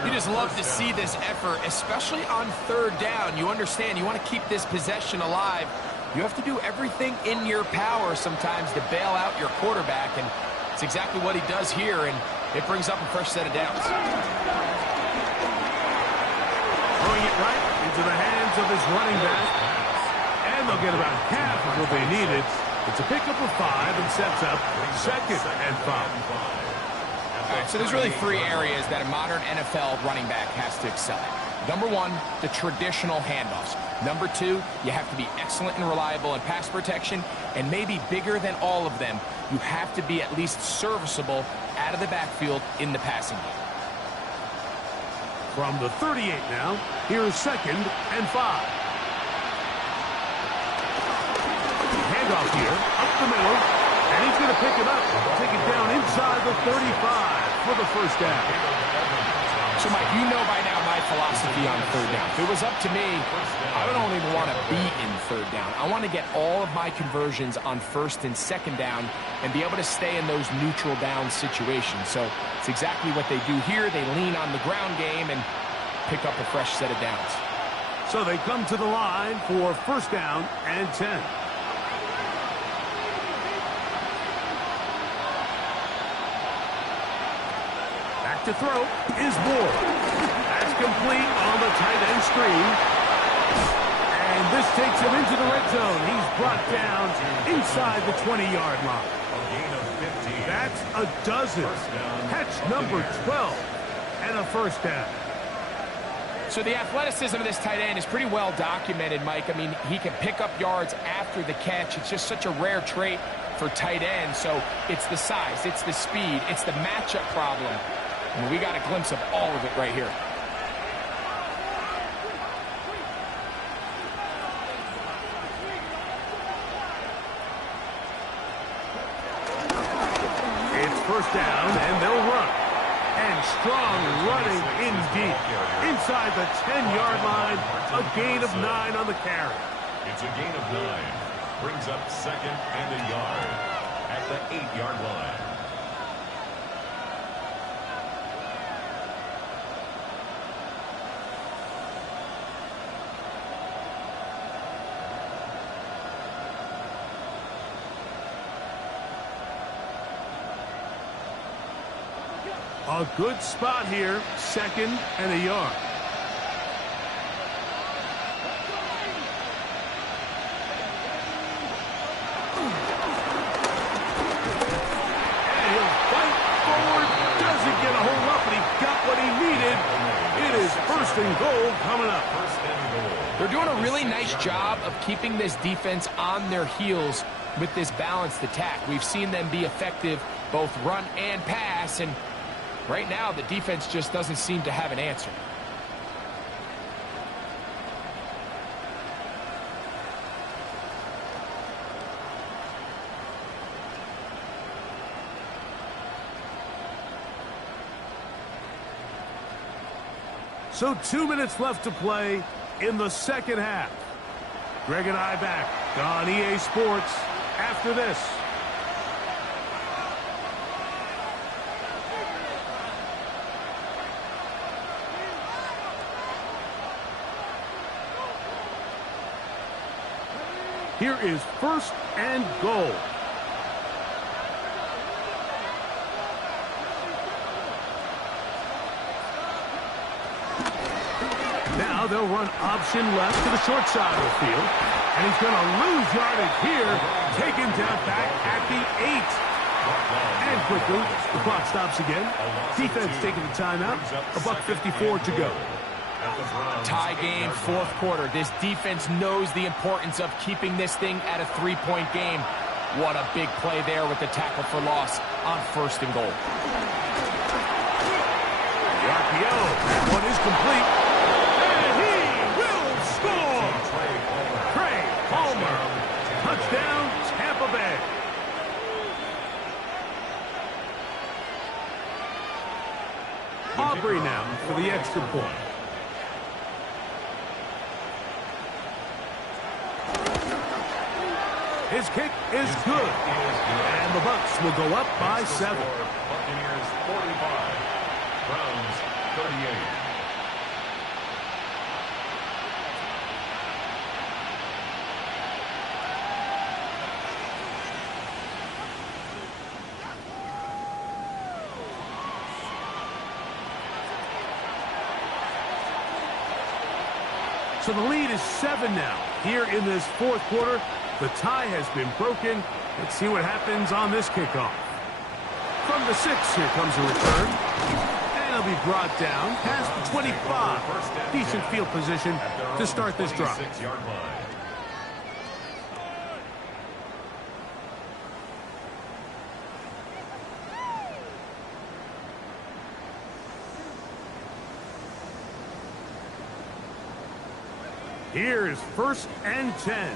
You just love to see this effort, especially on 3rd down. You understand, you want to keep this possession alive. You have to do everything in your power sometimes to bail out your quarterback, and it's exactly what he does here, and it brings up a fresh set of downs. Throwing it right into the hands of his running back. And they'll get about half of what they needed. It's a pickup of 5 and sets up 2nd and 5. All right, so there's really 3 areas that a modern NFL running back has to excel at. Number 1, the traditional handoffs. Number 2, you have to be excellent and reliable in pass protection. And maybe bigger than all of them, you have to be at least serviceable out of the backfield in the passing game. From the 38 now, here's 2nd and 5. Handoff here, up the middle, and he's going to pick it up. Take it down inside the 35 for the first down. So, Mike, you know by now my philosophy on 3rd down. If it was up to me, I don't even want to be in 3rd down. I want to get all of my conversions on 1st and 2nd down and be able to stay in those neutral down situations. So it's exactly what they do here. They lean on the ground game and pick up a fresh set of downs. So they come to the line for 1st down and 10. Back to throw is Ward. That's complete on the tight end screen. And this takes him into the red zone. He's brought down inside the 20-yard line. That's a dozen. Catch number 12 and a 1st down. So the athleticism of this tight end is pretty well documented, Mike. I mean, he can pick up yards after the catch. It's just such a rare trait for tight ends. So it's the size, it's the speed, it's the matchup problem. And we got a glimpse of all of it right here. It's 1st down, and they'll run. And strong running in deep. Inside the 10-yard line, a gain of 9 on the carry. It's a gain of 9. Brings up 2nd and a yard at the 8-yard line. A good spot here, 2nd and a yard. goal coming up. First and goal. They're doing a really nice job of keeping this defense on their heels with this balanced attack. We've seen them be effective both run and pass, and right now the defense just doesn't seem to have an answer. So 2 minutes left to play in the second half. Greg and I back on EA Sports after this. Here is first and goal. Now they'll run option left to the short side of the field. And he's going to lose yardage here. Taken down back at the 8. And quickly, the clock stops again. Defense taking the timeout. $1:54 to go. Tie game, fourth quarter. This defense knows the importance of keeping this thing at a 3-point game. What a big play there with the tackle for loss on first and goal. The RPO. That one is complete. And he will score. Trey Palmer. Touchdown, Tampa Bay. Aubrey now for the extra point. His kick is good. And the Bucs will go up by 7. Buccaneers 45. Browns 38. So the lead is 7 now. Here in this fourth quarter, the tie has been broken. Let's see what happens on this kickoff. From the 6, here comes a return. And it'll be brought down past the 25. Decent field position to start this drive. 26-yard line. Here's first and 10.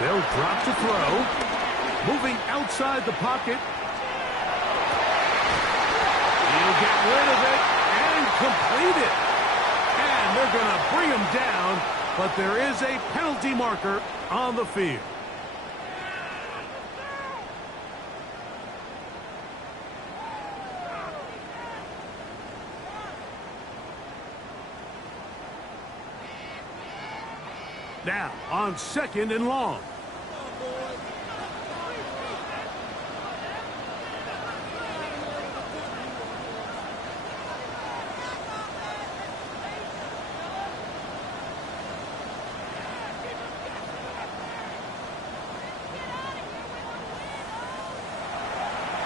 They'll drop to throw. Moving outside the pocket. He'll get rid of it and complete it. And they're going to bring him down, but there is a penalty marker on the field. Now on second and long.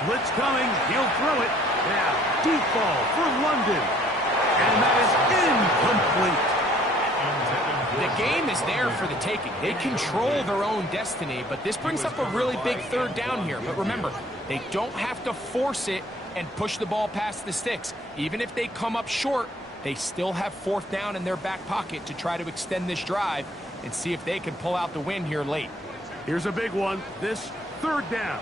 Blitz coming. He'll throw it. Now, deep ball for London. And that is incomplete. The game is there for the taking. They control their own destiny, but this brings up a really big third down here. But remember, they don't have to force it and push the ball past the sticks. Even if they come up short, they still have fourth down in their back pocket to try to extend this drive and see if they can pull out the win here late. Here's a big one. This third down.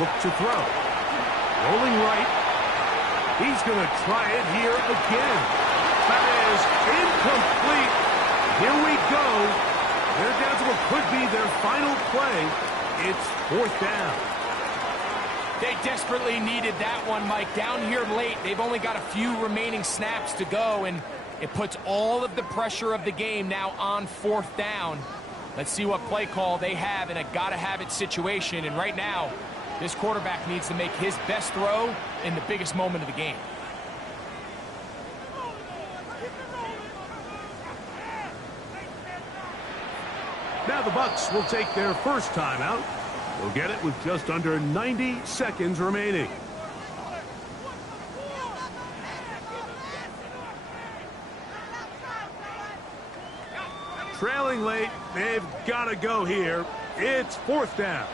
look to throw. Rolling right. He's going to try it here again. That is incomplete. Here we go. They're down to what could be their final play. It's 4th down. They desperately needed that one, Mike. Down here late, they've only got a few remaining snaps to go, and it puts all of the pressure of the game now on 4th down. Let's see what play call they have in a gotta-have-it situation. And right now, this quarterback needs to make his best throw in the biggest moment of the game. Now the Bucs will take their first timeout. They'll get it with just under 90 seconds remaining. Trailing late, they've got to go here. It's 4th down.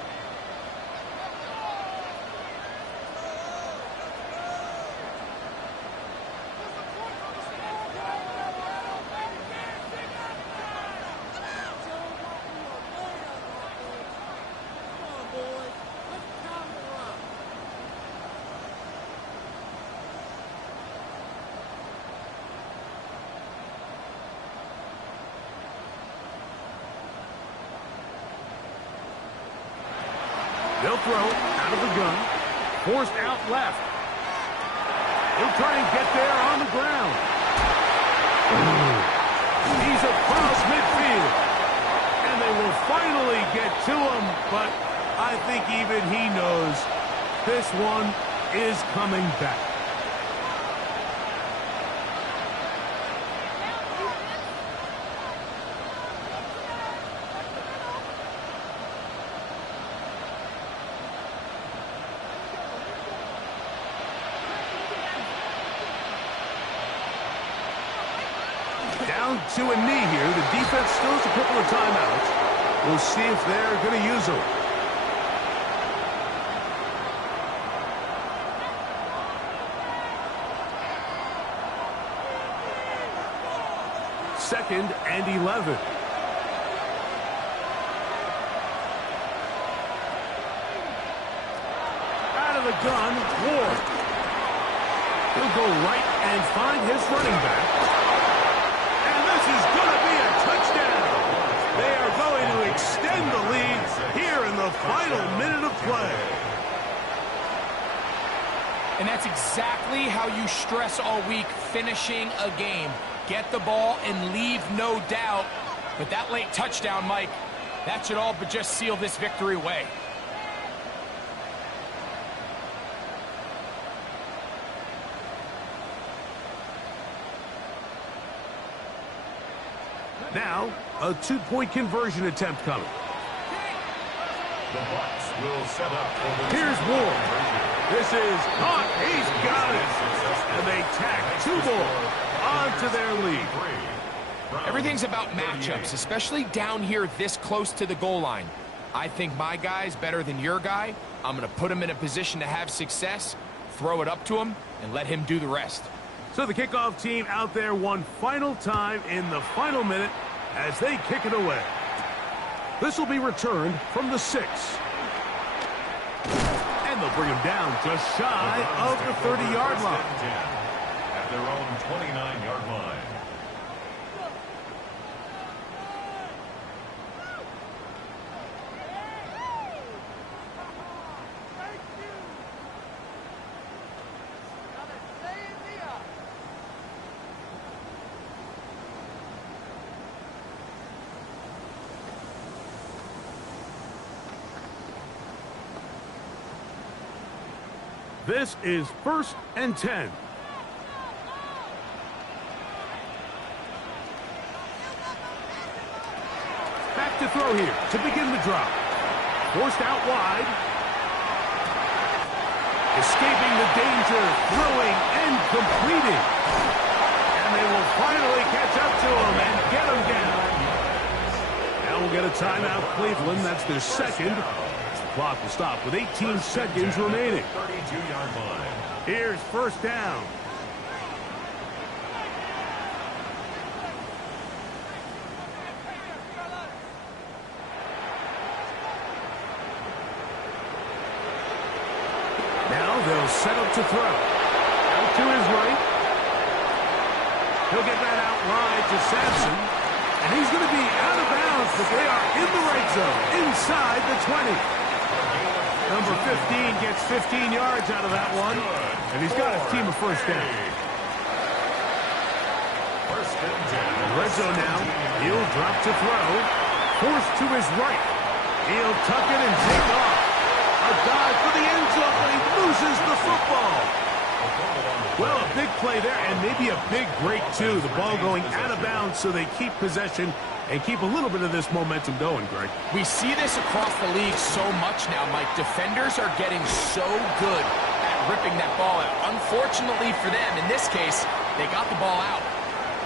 They'll throw out of the gun. Forced out left. He'll try and get there on the ground. He's across midfield. And they will finally get to him, but I think even he knows this one is coming back. Down to a knee here. The defense still has a couple of timeouts. We'll see if they're going to use them. Second and 11. Out of the gun, Ward. He'll go right and find his running back. This is going to be a touchdown. They are going to extend the lead here in the final minute of play. And that's exactly how you stress all week, finishing a game. Get the ball and leave no doubt. But that late touchdown, Mike, that should all but just seal this victory away. Now, a 2-point conversion attempt coming. The Bucs will set up for the Here's Ward. This is caught. He's got it. And they tack 2 more onto their lead. Everything's about matchups, especially down here this close to the goal line. I think my guy's better than your guy. I'm going to put him in a position to have success, throw it up to him, and let him do the rest. So the kickoff team out there one final time in the final minute as they kick it away. This will be returned from the 6. And they'll bring him down just shy of the 30-yard line. At their own 29-yard line. This is 1st and 10. Back to throw here to begin the drop. Forced out wide. Escaping the danger, throwing and completing. And they will finally catch up to him and get him down. Now we'll get a timeout, Cleveland. That's their second. Clock will stop with 18 seconds remaining. 32-yard line. Here's 1st down. He'll set up to throw. Out to his right. He'll get that out wide to Sampson. And he's going to be out of bounds, but they are in the right zone, inside the 20. Number 15 gets 15 yards out of that one, and he's got his team a first down. Red zone now. He'll drop to throw. Forced to his right. He'll tuck it and take off. A dive for the end zone, but he loses the football. Well, a big play there, and maybe a big break, too. The ball going out of bounds so they keep possession and keep a little bit of this momentum going, Greg. We see this across the league so much now, Mike. Defenders are getting so good at ripping that ball out. Unfortunately for them, in this case, they got the ball out,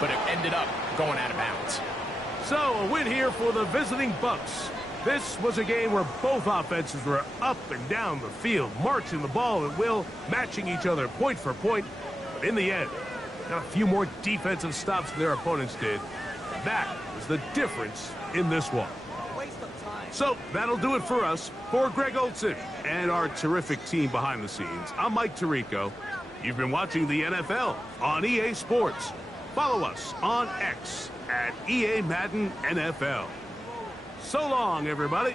but it ended up going out of bounds. So, a win here for the visiting Bucks. This was a game where both offenses were up and down the field, marching the ball at will, matching each other point for point. But in the end, got a few more defensive stops than their opponents did. That was the difference in this one. So, that'll do it for us. For Greg Olsen and our terrific team behind the scenes, I'm Mike Tirico. You've been watching the NFL on EA Sports. Follow us on X at EA Madden NFL. So long, everybody.